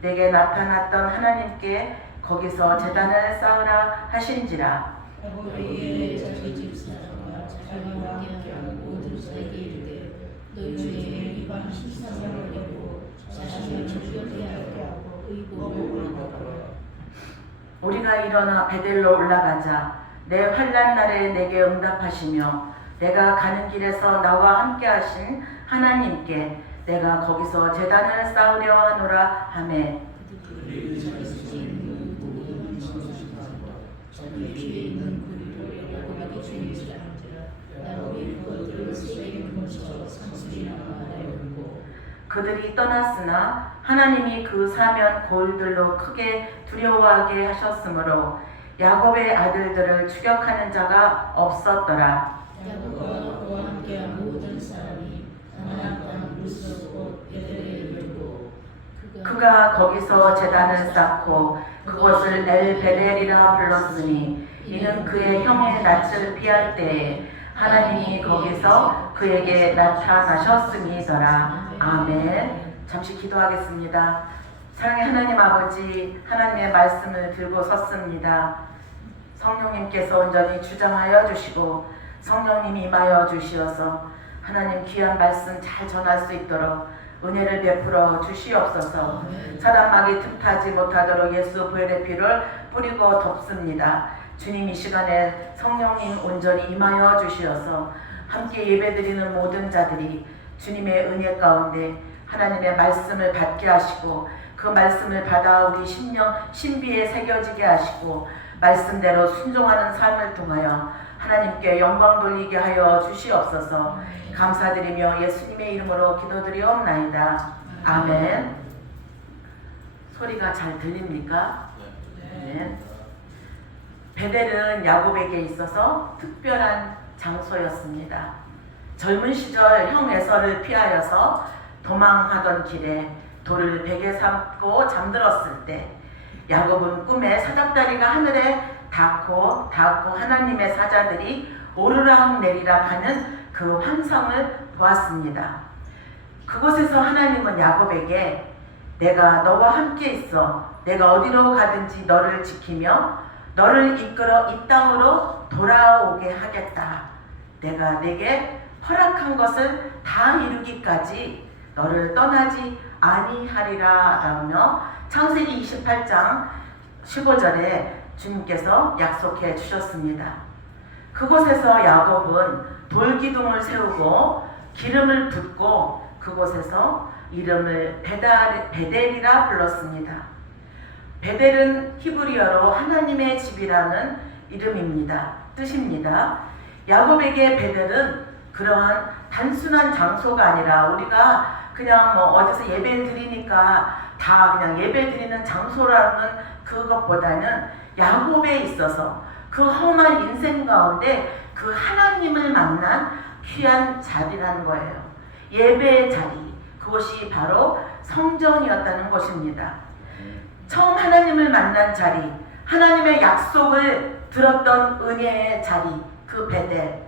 내게 나타났던 하나님께 거기서 제단을 쌓으라 하신지라. 야곱에게 자기 집 사람과 자기와 함께하는 모든 자에게 이르되 너희 중에 이방 13명을 내고 자신을 죽게 하고 의복을 받아라. 우리가 일어나 베델로 올라가자. 내 환난 날에 내게 응답하시며 내가 가는 길에서 나와 함께 하신 하나님께 내가 거기서 제단을 쌓으려 하노라 하매 그들이 자기 속에 있는 모든 짐승과 자기 뒤에 있는 구리를 야곱에게 주인지라. 야곱이 그것들을 세겜에 뭉쳐 상수리나 말하였고 그들이 떠났으나 하나님이 그 사면 골들로 크게 두려워하게 하셨으므로 야곱의 아들들을 추격하는 자가 없었더라. 야곱과 그와 함께한 모든 사람이 가나안 땅 루스 곧 베델에 이르고 그가 거기서 제단을 쌓고 그것을 엘베델이라 불렀으니 이는 그의 형의 낯을 피할 때에 하나님이 거기서 그에게 나타나셨음이더라. 아멘. 잠시 기도하겠습니다. 사랑의 하나님 아버지, 하나님의 말씀을 들고 섰습니다. 성령님께서 온전히 주장하여 주시고 성령님이 임하여 주시어서 하나님 귀한 말씀 잘 전할 수 있도록 은혜를 베풀어 주시옵소서. 사단막이 틈타지 못하도록 예수 부활의 피를 뿌리고 덮습니다. 주님, 이 시간에 성령님 온전히 임하여 주시어서 함께 예배드리는 모든 자들이 주님의 은혜 가운데 하나님의 말씀을 받게 하시고 그 말씀을 받아 우리 심령 신비에 새겨지게 하시고 말씀대로 순종하는 삶을 통하여 하나님께 영광 돌리게 하여 주시옵소서. 감사드리며 예수님의 이름으로 기도드리옵나이다. 아멘. 소리가 잘 들립니까? 네. 베델은 야곱에게 있어서 특별한 장소였습니다. 젊은 시절 형 에서를 피하여서 도망하던 길에 돌을 베개 삼고 잠들었을 때 야곱은 꿈에 사닥다리가 하늘에 닿고 하나님의 사자들이 오르락 내리락 하는 그 환상을 보았습니다. 그곳에서 하나님은 야곱에게 내가 너와 함께 있어 내가 어디로 가든지 너를 지키며 너를 이끌어 이 땅으로 돌아오게 하겠다. 내가 내게 허락한 것을 다 이루기까지 너를 떠나지 아니하리라 라며 창세기 28장 15절에 주님께서 약속해 주셨습니다. 그곳에서 야곱은 돌기둥을 세우고 기름을 붓고 그곳에서 이름을 베델이라 불렀습니다. 베델은 히브리어로 하나님의 집이라는 이름입니다. 뜻입니다. 야곱에게 베델은 그러한 단순한 장소가 아니라 우리가 그냥 어디서 예배 드리니까 다 그냥 예배 드리는 장소라는 그것보다는 야곱에 있어서 그 험한 인생 가운데 그 하나님을 만난 귀한 자리라는 거예요. 예배의 자리, 그것이 바로 성전이었다는 것입니다. 처음 하나님을 만난 자리, 하나님의 약속을 들었던 은혜의 자리, 그 베델.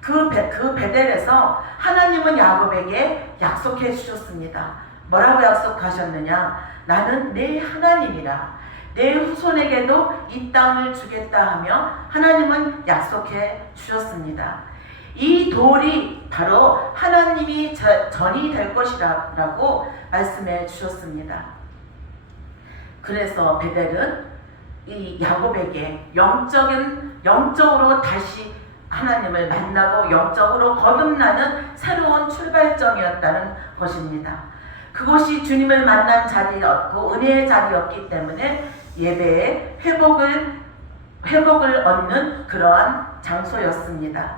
그 베델에서 하나님은 야곱에게 약속해 주셨습니다. 뭐라고 약속하셨느냐? 나는 내 하나님이라. 내 후손에게도 이 땅을 주겠다 하며 하나님은 약속해 주셨습니다. 이 돌이 바로 하나님이 전이 될 것이라고 말씀해 주셨습니다. 그래서 베델은 이 야곱에게 영적으로 다시 하나님을 만나고 영적으로 거듭나는 새로운 출발점이었다는 것입니다. 그것이 주님을 만난 자리였고 은혜의 자리였기 때문에 예배의 회복을 얻는 그러한 장소였습니다.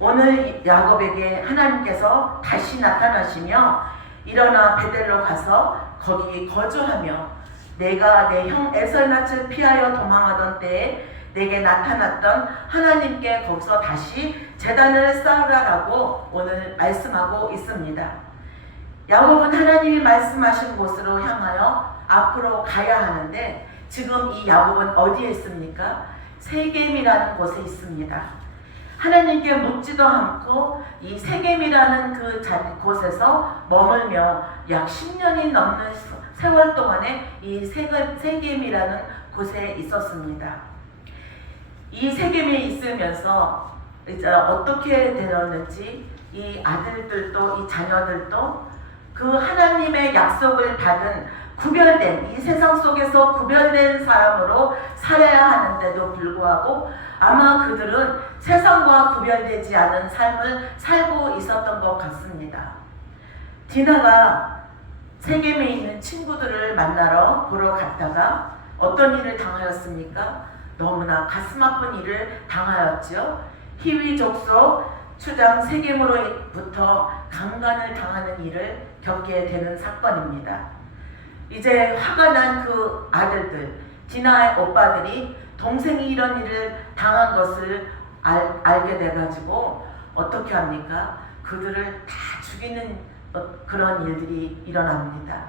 오늘 야곱에게 하나님께서 다시 나타나시며 일어나 베델로 가서 거기 거주하며 내가 내 형 에서의 피하여 도망하던 때에 내게 나타났던 하나님께 거기서 다시 제단을 쌓으라라고 오늘 말씀하고 있습니다. 야곱은 하나님이 말씀하신 곳으로 향하여 앞으로 가야 하는데 지금 이 야곱은 어디에 있습니까? 세겜이라는 곳에 있습니다. 하나님께 묻지도 않고 이 세겜이라는 그 곳에서 머물며 약 10년이 넘는 세월 동안에 이 세겜이라는 곳에 있었습니다. 이 세겜에 있으면서 이제 어떻게 되었는지 이 아들들도 이 자녀들도 그 하나님의 약속을 받은 구별된 이 세상 속에서 구별된 사람으로 살아야 하는데도 불구하고 아마 그들은 세상과 구별되지 않은 삶을 살고 있었던 것 같습니다. 디나가 세겜에 있는 친구들을 만나러 보러 갔다가 어떤 일을 당하였습니까? 너무나 가슴 아픈 일을 당하였죠. 히위 족속 추장 세겜으로부터 강간을 당하는 일을 겪게 되는 사건입니다. 이제 화가 난 그 아들들, 디나의 오빠들이 동생이 이런 일을 당한 것을 알게 돼가지고 어떻게 합니까? 그들을 다 죽이는 그런 일들이 일어납니다.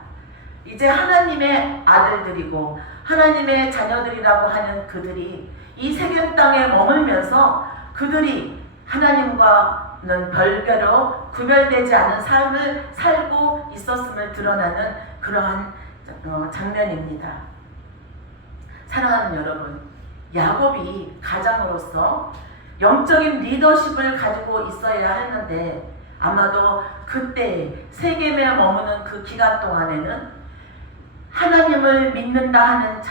이제 하나님의 아들들이고 하나님의 자녀들이라고 하는 그들이 이 세겜 땅에 머물면서 그들이 하나님과는 별개로 구별되지 않은 삶을 살고 있었음을 드러나는 그러한 장면입니다. 사랑하는 여러분, 야곱이 가장으로서 영적인 리더십을 가지고 있어야 했는데 아마도 그때 세겜에 머무는 그 기간 동안에는 하나님을 믿는다 하는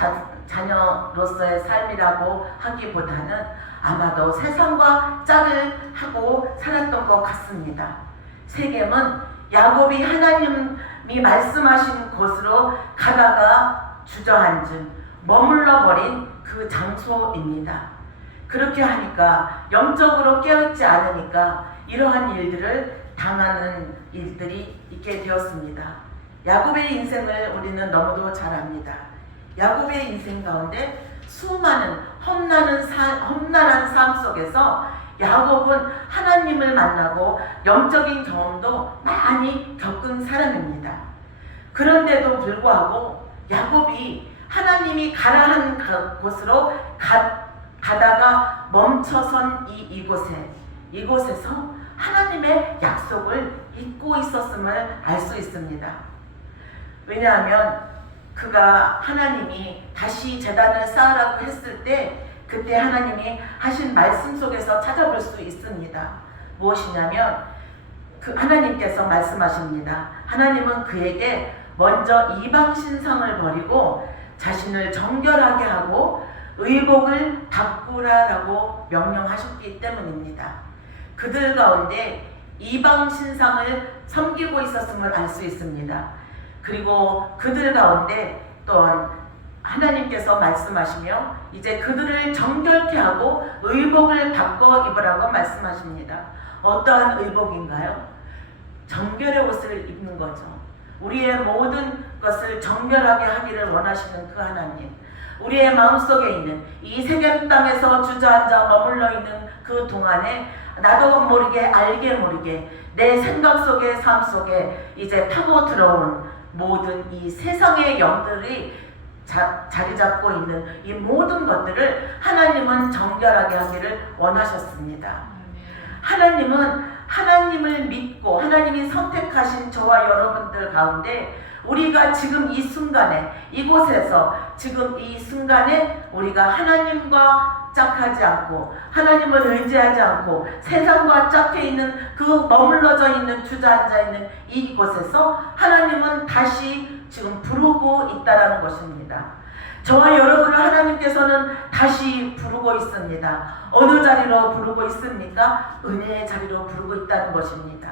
자녀로서의 삶이라고 하기보다는 아마도 세상과 짝을 하고 살았던 것 같습니다. 세겜은 야곱이 하나님이 말씀하신 곳으로 가다가 주저앉은 머물러 버린 그 장소입니다. 그렇게 하니까 영적으로 깨어있지 않으니까 이러한 일들을 당하는 일들이 있게 되었습니다. 야곱의 인생을 우리는 너무도 잘 압니다. 야곱의 인생 가운데 수많은 험난한 삶 속에서 야곱은 하나님을 만나고 영적인 경험도 많이 겪은 사람입니다. 그런데도 불구하고 야곱이 하나님이 가라 한 곳으로 가다가 멈춰선 이곳에서 하나님의 약속을 잊고 있었음을 알 수 있습니다. 왜냐하면 그가 하나님이 다시 제단을 쌓으라고 했을 때 그때 하나님이 하신 말씀 속에서 찾아볼 수 있습니다. 무엇이냐면 그 하나님께서 말씀하십니다. 하나님은 그에게 먼저 이방 신상을 버리고 자신을 정결하게 하고 의복을 바꾸라라고 명령하셨기 때문입니다. 그들 가운데 이방 신상을 섬기고 있었음을 알 수 있습니다. 그리고 그들 가운데 또한 하나님께서 말씀하시며 이제 그들을 정결케 하고 의복을 바꿔 입으라고 말씀하십니다. 어떠한 의복인가요? 정결의 옷을 입는 거죠. 우리의 모든 것을 정결하게 하기를 원하시는 그 하나님, 우리의 마음속에 있는 이 세겜 땅에서 주저앉아 머물러 있는 그 동안에 나도 모르게 알게 모르게 내 생각 속에 삶 속에 이제 파고 들어온 모든 이 세상의 영들이 자리 잡고 있는 이 모든 것들을 하나님은 정결하게 하기를 원하셨습니다. 하나님은 하나님을 믿고 하나님이 선택하신 저와 여러분들 가운데 우리가 지금 이 순간에 이곳에서 지금 이 순간에 우리가 하나님과 짝하지 않고 하나님을 의지하지 않고 세상과 짝해 있는 그 머물러져 있는 주저앉아 있는 이곳에서 하나님은 다시 지금 부르고 있다라는 것입니다. 저와 여러분을 하나님께서는 다시 부르고 있습니다. 어느 자리로 부르고 있습니까? 은혜의 자리로 부르고 있다는 것입니다.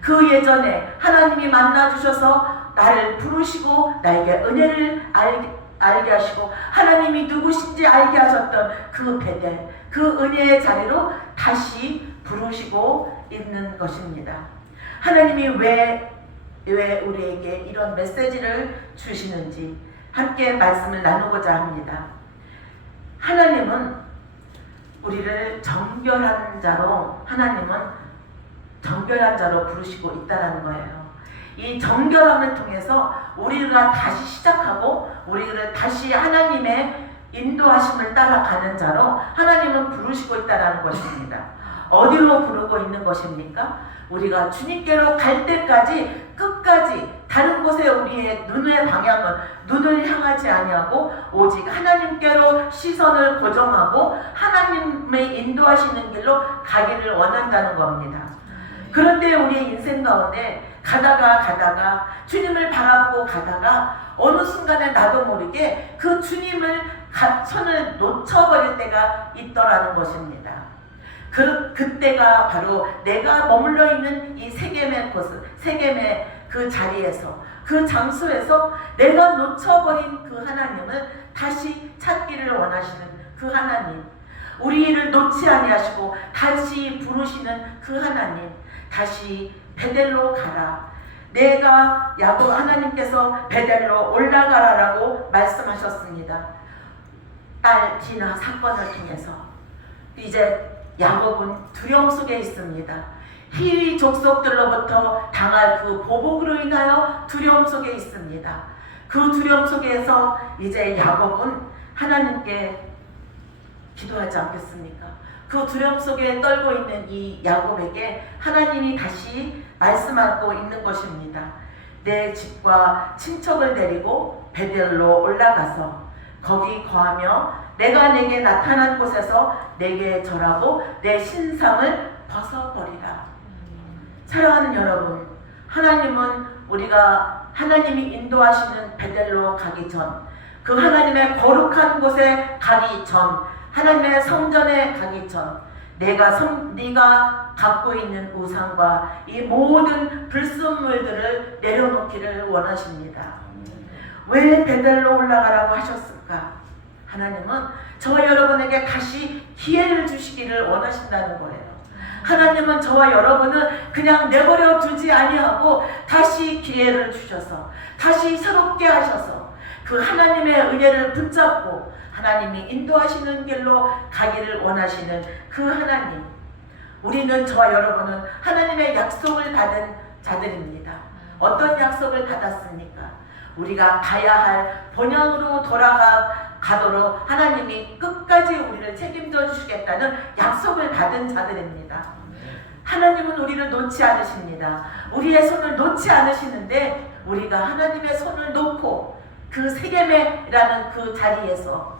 그 예전에 하나님이 만나주셔서 나를 부르시고 나에게 은혜를 알게 하시고 하나님이 누구신지 알게 하셨던 그 베델, 그 은혜의 자리로 다시 부르시고 있는 것입니다. 하나님이 왜 우리에게 이런 메시지를 주시는지 함께 말씀을 나누고자 합니다. 하나님은 우리를 정결한 자로 부르시고 있다는 거예요. 이 정결함을 통해서 우리가 다시 시작하고 우리를 다시 하나님의 인도하심을 따라가는 자로 하나님은 부르시고 있다는 것입니다. 어디로 부르고 있는 것입니까? 우리가 주님께로 갈 때까지 끝까지 다른 곳에 우리의 눈의 방향은 눈을 향하지 아니하고 오직 하나님께로 시선을 고정하고 하나님의 인도하시는 길로 가기를 원한다는 겁니다. 그런데 우리의 인생 가운데 가다가 주님을 바라보고 가다가 어느 순간에 나도 모르게 그 주님을 손을 놓쳐버릴 때가 있더라는 것입니다. 그때가 바로 내가 머물러 있는 이 세겜의 그 자리에서, 그 장소에서 내가 놓쳐버린 그 하나님을 다시 찾기를 원하시는 그 하나님, 우리를 놓지 아니하시고 다시 부르시는 그 하나님, 다시 베델로 가라. 내가 야곱 하나님께서 베델로 올라가라라고 말씀하셨습니다. 딸 디나 사건을 통해서 이제 야곱은 두려움 속에 있습니다. 히위 족속들로부터 당할 그 보복으로 인하여 두려움 속에 있습니다. 그 두려움 속에서 이제 야곱은 하나님께 기도하지 않겠습니까? 그 두려움 속에 떨고 있는 이 야곱에게 하나님이 다시 말씀하고 있는 것입니다. 내 집과 친척을 데리고 베델로 올라가서 거기 거하며 내가 내게 나타난 곳에서 내게 절하고 내 신상을 벗어버리라. 사랑하는 여러분, 하나님은 우리가 하나님이 인도하시는 베델로 가기 전, 그 하나님의 거룩한 곳에 가기 전, 하나님의 성전에 가기 전, 네가 갖고 있는 우상과 이 모든 불순물들을 내려놓기를 원하십니다. 왜 베델로 올라가라고 하셨을까? 하나님은 저와 여러분에게 다시 기회를 주시기를 원하신다는 거예요. 하나님은 저와 여러분을 그냥 내버려 두지 아니하고 다시 기회를 주셔서 다시 새롭게 하셔서 그 하나님의 은혜를 붙잡고 하나님이 인도하시는 길로 가기를 원하시는 그 하나님, 우리는 저와 여러분은 하나님의 약속을 받은 자들입니다. 어떤 약속을 받았습니까? 우리가 가야 할 본향으로 돌아가도록 하나님이 끝까지 우리를 책임져 주시겠다는 약속을 받은 자들입니다. 하나님은 우리를 놓지 않으십니다. 우리의 손을 놓지 않으시는데 우리가 하나님의 손을 놓고 그 세겜이라는 그 자리에서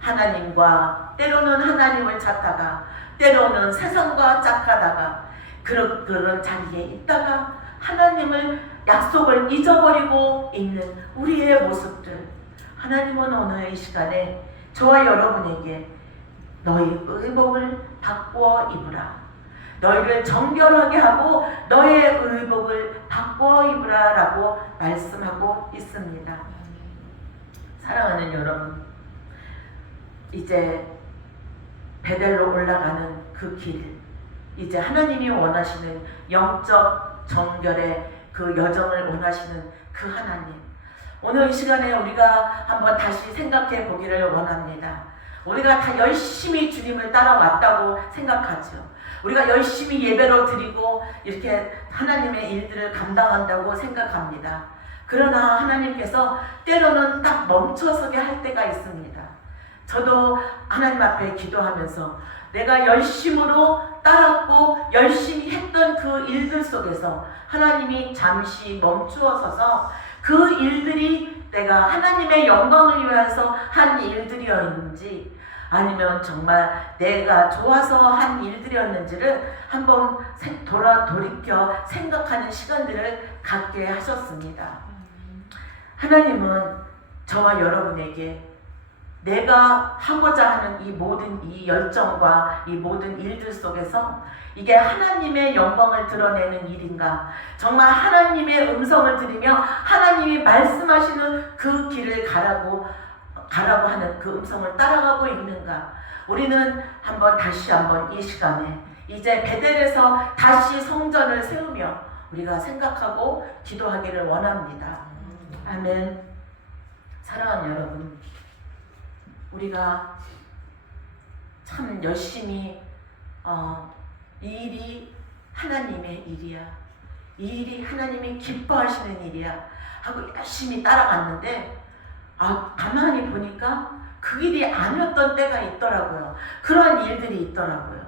하나님과 때로는 하나님을 찾다가 때로는 세상과 짝하다가 그런 자리에 있다가 하나님을 약속을 잊어버리고 있는 우리의 모습들, 하나님은 오늘 이 시간에 저와 여러분에게 너희 의복을 바꾸어 입으라, 너희를 정결하게 하고 너의 의복을 바꾸어 입으라 라고 말씀하고 있습니다. 사랑하는 여러분, 이제 베델로 올라가는 그 길, 이제 하나님이 원하시는 영적 정결의 그 여정을 원하시는 그 하나님, 오늘 이 시간에 우리가 한번 다시 생각해 보기를 원합니다. 우리가 다 열심히 주님을 따라왔다고 생각하죠. 우리가 열심히 예배로 드리고 이렇게 하나님의 일들을 감당한다고 생각합니다. 그러나 하나님께서 때로는 딱 멈춰서게 할 때가 있습니다. 저도 하나님 앞에 기도하면서 내가 열심으로 따랐고 열심히 했던 그 일들 속에서 하나님이 잠시 멈추어 서서 그 일들이 내가 하나님의 영광을 위해서 한 일들이었는지 아니면 정말 내가 좋아서 한 일들이었는지를 한번 돌이켜 생각하는 시간들을 갖게 하셨습니다. 하나님은 저와 여러분에게 내가 하고자 하는 이 모든 이 열정과 이 모든 일들 속에서 이게 하나님의 영광을 드러내는 일인가, 정말 하나님의 음성을 들으며 하나님이 말씀하시는 그 길을 가라고 하는 그 음성을 따라가고 있는가, 우리는 다시 한번 이 시간에 이제 베델에서 다시 성전을 세우며 우리가 생각하고 기도하기를 원합니다. 아멘. 사랑하는 여러분, 우리가 참 열심히 이 일이 하나님의 일이야, 이 일이 하나님이 기뻐하시는 일이야 하고 열심히 따라갔는데 가만히 보니까 그 일이 아니었던 때가 있더라고요. 그런 일들이 있더라고요.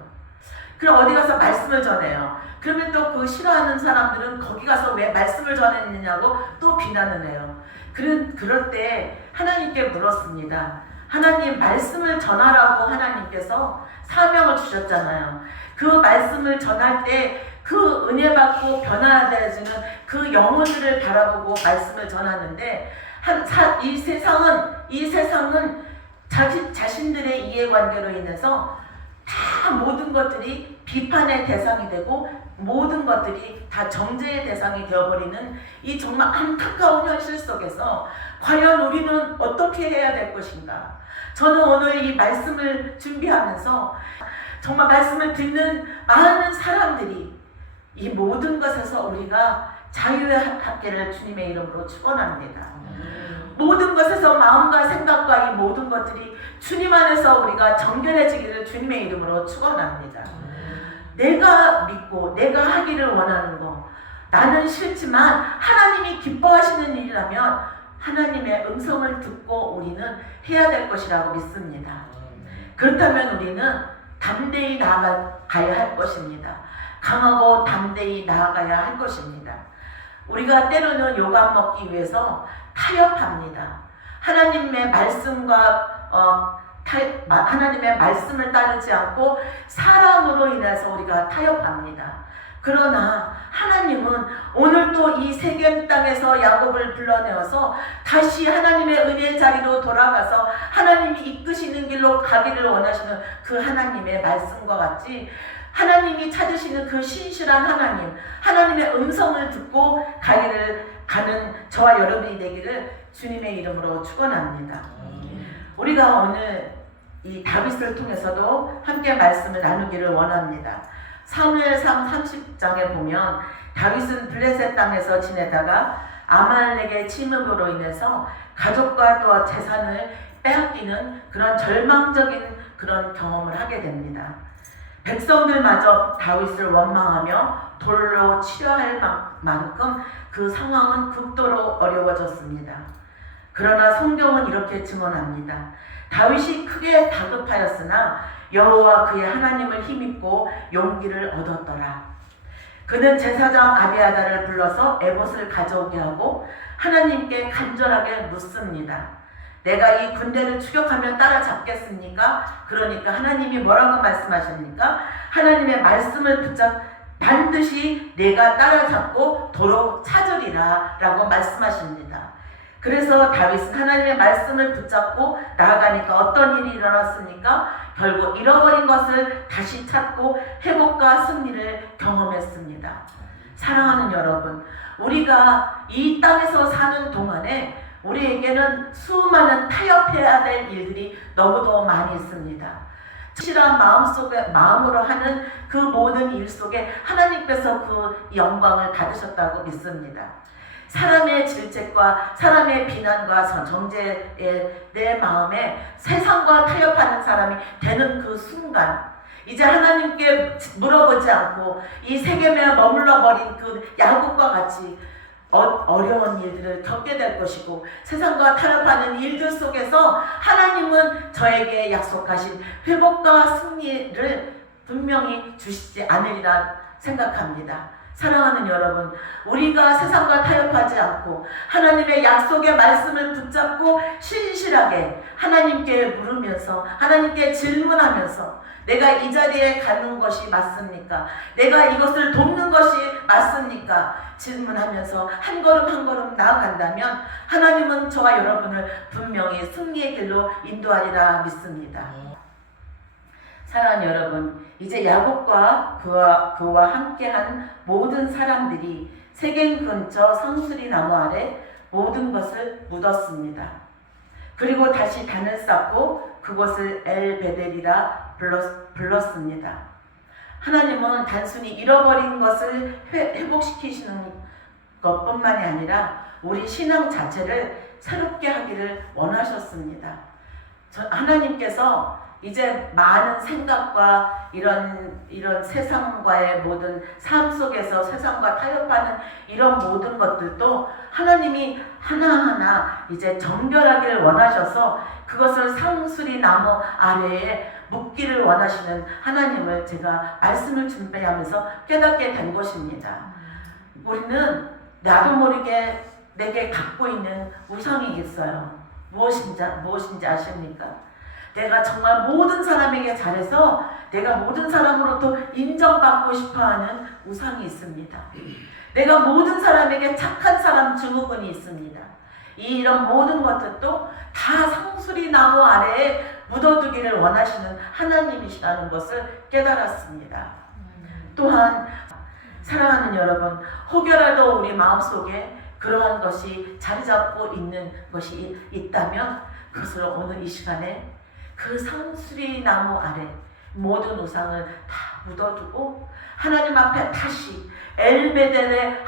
그럼 어디 가서 말씀을 전해요. 그러면 또 그 싫어하는 사람들은 거기 가서 왜 말씀을 전했느냐고 또 비난을 해요. 그럴 때 하나님께 물었습니다. 하나님, 말씀을 전하라고 하나님께서 사명을 주셨잖아요. 그 말씀을 전할 때 그 은혜 받고 변화되어지는 그 영혼들을 바라보고 말씀을 전하는데 이 세상은 자신들의 이해관계로 인해서 다 모든 것들이 비판의 대상이 되고 모든 것들이 다 정죄의 대상이 되어버리는 이 정말 안타까운 현실 속에서 과연 우리는 어떻게 해야 될 것인가? 저는 오늘 이 말씀을 준비하면서 정말 말씀을 듣는 많은 사람들이 이 모든 것에서 우리가 자유하기를 주님의 이름으로 축원합니다. 모든 것에서 마음과 생각과 이 모든 것들이 주님 안에서 우리가 정결해지기를 주님의 이름으로 축원합니다. 내가 믿고 내가 하기를 원하는 거, 나는 싫지만 하나님이 기뻐하시는 일이라면 하나님의 음성을 듣고 우리는 해야 될 것이라고 믿습니다. 그렇다면 우리는 담대히 나아가야 할 것입니다. 강하고 담대히 나아가야 할 것입니다. 우리가 때로는 욕안 먹기 위해서 타협합니다. 하나님의 말씀과 하나님의 말씀을 따르지 않고 사람으로 인해서 우리가 타협합니다. 그러나 하나님은 오늘 또 이 세겜 땅에서 야곱을 불러내어서 다시 하나님의 은혜의 자리로 돌아가서 하나님이 이끄시는 길로 가기를 원하시는 그 하나님의 말씀과 같이 하나님이 찾으시는 그 신실한 하나님의 음성을 듣고 가는 저와 여러분이 되기를 주님의 이름으로 축원합니다. 우리가 오늘 이 다윗을 통해서도 함께 말씀을 나누기를 원합니다. 사무엘상 30장에 보면 다윗은 블레셋 땅에서 지내다가 아말렉의 침입으로 인해서 가족과 또 재산을 빼앗기는 그런 절망적인 그런 경험을 하게 됩니다. 백성들마저 다윗을 원망하며 돌로 치려할 만큼 그 상황은 극도로 어려워졌습니다. 그러나 성경은 이렇게 증언합니다. 다윗이 크게 다급하였으나 여호와 그의 하나님을 힘입고 용기를 얻었더라. 그는 제사장 아비아다를 불러서 에봇을 가져오게 하고 하나님께 간절하게 묻습니다. 내가 이 군대를 추격하면 따라잡겠습니까? 그러니까 하나님이 뭐라고 말씀하십니까? 하나님의 말씀을 반드시 내가 따라잡고 도로 찾으리라 라고 말씀하십니다. 그래서 다윗은 하나님의 말씀을 붙잡고 나아가니까 어떤 일이 일어났습니까? 결국 잃어버린 것을 다시 찾고 회복과 승리를 경험했습니다. 사랑하는 여러분, 우리가 이 땅에서 사는 동안에 우리에게는 수많은 타협해야 될 일들이 너무도 많이 있습니다. 진실한 마음으로 하는 그 모든 일 속에 하나님께서 그 영광을 받으셨다고 믿습니다. 사람의 질책과 사람의 비난과 정죄에 내 마음에 세상과 타협하는 사람이 되는 그 순간, 이제 하나님께 물어보지 않고 이 세겜에 머물러 버린 그 야곱과 같이 어려운 일들을 겪게 될 것이고 세상과 타협하는 일들 속에서 하나님은 저에게 약속하신 회복과 승리를 분명히 주시지 않으리라 생각합니다. 사랑하는 여러분, 우리가 세상과 타협하지 않고 하나님의 약속의 말씀을 붙잡고 신실하게 하나님께 물으면서 하나님께 질문하면서 내가 이 자리에 가는 것이 맞습니까? 내가 이것을 돕는 것이 맞습니까? 질문하면서 한 걸음 한 걸음 나아간다면 하나님은 저와 여러분을 분명히 승리의 길로 인도하리라 믿습니다. 사랑하는 여러분, 이제 야곱과 그와 함께한 모든 사람들이 세겜 근처 상수리 나무 아래 모든 것을 묻었습니다. 그리고 다시 단을 쌓고 그곳을 엘베델이라 불렀습니다. 하나님은 단순히 잃어버린 것을 회복시키시는 것뿐만이 아니라 우리 신앙 자체를 새롭게 하기를 원하셨습니다. 하나님께서 이제 많은 생각과 이런 세상과의 모든 삶 속에서 세상과 타협하는 이런 모든 것들도 하나님이 하나하나 이제 정결하기를 원하셔서 그것을 상수리 나무 아래에 묻기를 원하시는 하나님을 제가 말씀을 준비하면서 깨닫게 된 것입니다. 우리는 나도 모르게 내게 갖고 있는 우상이 있어요. 무엇인지 아십니까? 내가 정말 모든 사람에게 잘해서 내가 모든 사람으로부터 인정받고 싶어하는 우상이 있습니다. 내가 모든 사람에게 착한 사람 증후군이 있습니다. 이런 모든 것들도 다 상수리 나무 아래에 묻어두기를 원하시는 하나님이시라는 것을 깨달았습니다. 또한 사랑하는 여러분, 혹여라도 우리 마음속에 그러한 것이 자리 잡고 있는 것이 있다면 그것을 오늘 이 시간에 그 상수리 나무 아래 모든 우상을 다 묻어두고 하나님 앞에 다시 엘베델의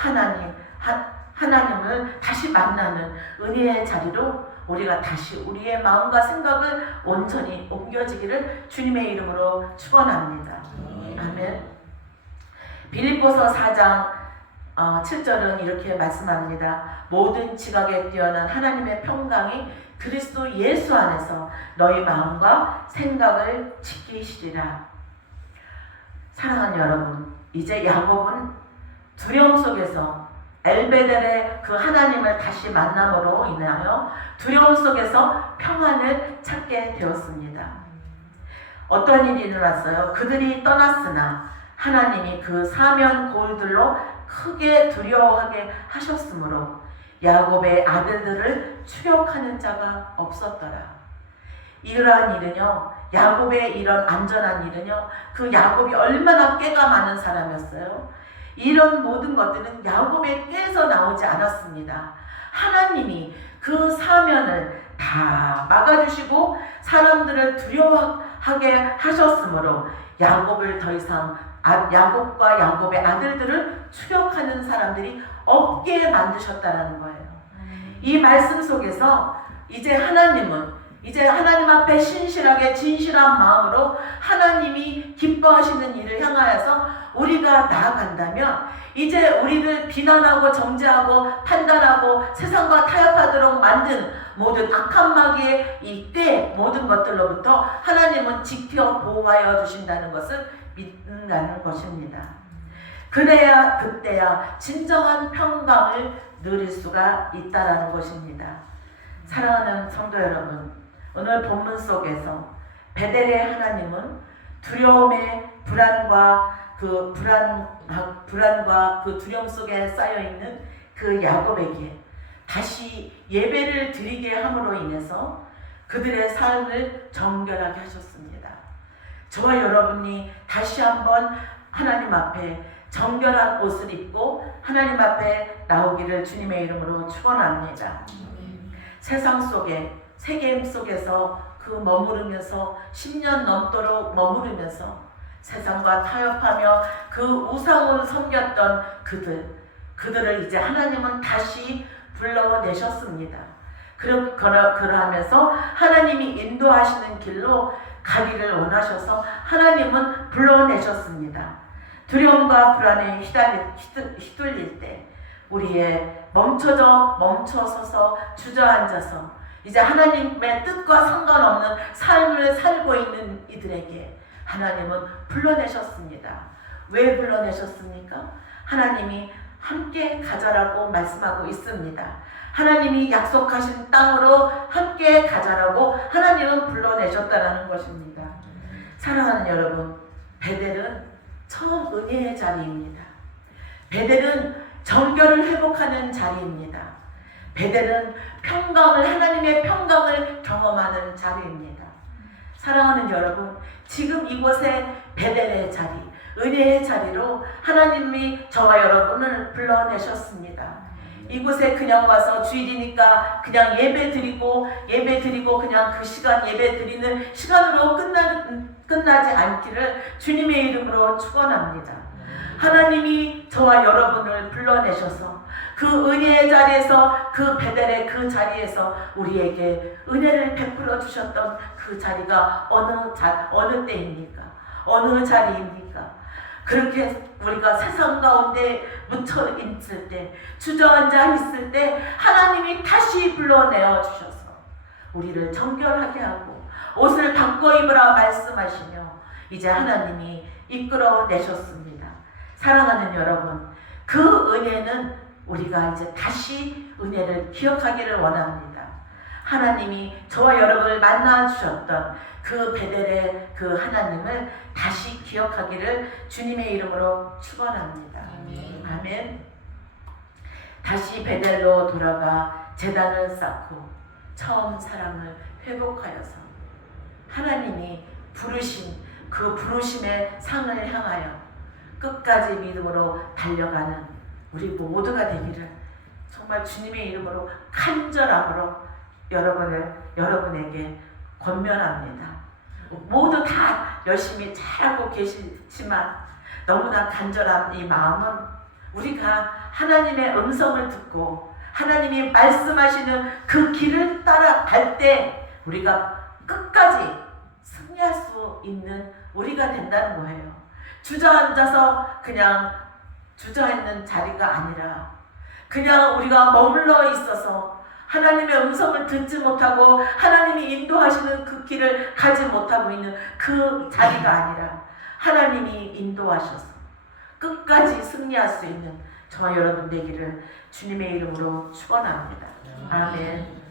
하나님을 다시 만나는 은혜의 자리로 우리가 다시 우리의 마음과 생각을 온전히 옮겨지기를 주님의 이름으로 축원합니다. 아멘. 빌립보서 4장 7절은 이렇게 말씀합니다. 모든 지각에 뛰어난 하나님의 평강이 그리스도 예수 안에서 너희 마음과 생각을 지키시리라. 사랑하는 여러분, 이제 야곱은 두려움 속에서 엘베델의 그 하나님을 다시 만남으로 인하여 두려움 속에서 평안을 찾게 되었습니다. 어떤 일이 일어났어요? 그들이 떠났으나 하나님이 그 사면 고울들로 크게 두려워하게 하셨으므로 야곱의 아들들을 추격하는 자가 없었더라. 이러한 일은요, 야곱의 이런 안전한 일은요, 그 야곱이 얼마나 꾀가 많은 사람이었어요. 이런 모든 것들은 야곱의 꾀에서 나오지 않았습니다. 하나님이 그 사면을 다 막아주시고 사람들을 두려워하게 하셨으므로 야곱을 더 이상 야곱과 야곱의 아들들을 추격하는 사람들이 없게 만드셨다라는 거예요. 이 말씀 속에서 이제 하나님 앞에 신실하게 진실한 마음으로 하나님이 기뻐하시는 일을 향하여서 우리가 나아간다면 이제 우리를 비난하고 정죄하고 판단하고 세상과 타협하도록 만든 모든 악한 마귀의 이 때 모든 것들로부터 하나님은 지켜 보호하여 주신다는 것을 믿는다는 것입니다. 그래야 그때야 진정한 평강을 누릴 수가 있다라는 것입니다. 사랑하는 성도 여러분, 오늘 본문 속에서 베델의 하나님은 두려움의 불안과 그 두려움 속에 쌓여 있는 그 야곱에게 다시 예배를 드리게 함으로 인해서 그들의 삶을 정결하게 하셨습니다. 저와 여러분이 다시 한번 하나님 앞에 정결한 옷을 입고 하나님 앞에 나오기를 주님의 이름으로 축원합니다. 세상 속에 세겜 속에서 그 머무르면서 10년 넘도록 머무르면서 세상과 타협하며 그 우상으로 섬겼던 그들을 이제 하나님은 다시 불러내셨습니다. 그러하면서 하나님이 인도하시는 길로 가기를 원하셔서 하나님은 불러내셨습니다. 두려움과 불안에 휘둘릴 때 우리의 멈춰서서 주저앉아서 이제 하나님의 뜻과 상관없는 삶을 살고 있는 이들에게 하나님은 불러내셨습니다. 왜 불러내셨습니까? 하나님이 함께 가자라고 말씀하고 있습니다. 하나님이 약속하신 땅으로 함께 가자라고 하나님은 불러내셨다라는 것입니다. 사랑하는 여러분, 베델은 처음 은혜의 자리입니다. 베델은 정결을 회복하는 자리입니다. 베델은 하나님의 평강을 경험하는 자리입니다. 사랑하는 여러분, 지금 이곳에 베델의 자리, 은혜의 자리로 하나님이 저와 여러분을 불러내셨습니다. 이곳에 그냥 와서 주일이니까 그냥 예배 드리고 그냥 그 시간 예배 드리는 시간으로 끝나지 않기를 주님의 이름으로 축원합니다. 하나님이 저와 여러분을 불러내셔서 그 은혜의 자리에서 그 베델의 그 자리에서 우리에게 은혜를 베풀어 주셨던 그 자리가 어느 때입니까? 어느 자리입니까? 그렇게 우리가 세상 가운데 묻혀 있을 때, 주저앉아 있을 때 하나님이 다시 불러내어 주셔서 우리를 정결하게 하고 옷을 바꿔 입으라 말씀하시며 이제 하나님이 이끌어 내셨습니다. 사랑하는 여러분, 그 은혜는 우리가 이제 다시 은혜를 기억하기를 원합니다. 하나님이 저와 여러분을 만나 주셨던 그 베델의 그 하나님을 다시 기억하기를 주님의 이름으로 축원합니다. 아멘. 다시 베델로 돌아가 제단을 쌓고 처음 사랑을 회복하여서 하나님이 부르신 그 부르심의 상을 향하여 끝까지 믿음으로 달려가는 우리 모두가 되기를 정말 주님의 이름으로 간절함으로 여러분에게 권면합니다. 모두 다 열심히 잘하고 계시지만 너무나 간절한 이 마음은 우리가 하나님의 음성을 듣고 하나님이 말씀하시는 그 길을 따라갈 때 우리가 끝까지 승리할 수 있는 우리가 된다는 거예요. 주저앉아서 그냥 주저앉는 자리가 아니라 그냥 우리가 머물러 있어서 하나님의 음성을 듣지 못하고 하나님이 인도하시는 그 길을 가지 못하고 있는 그 자리가 아니라 하나님이 인도하셔서 끝까지 승리할 수 있는 저와 여러분 되기를 주님의 이름으로 축원합니다. 아멘.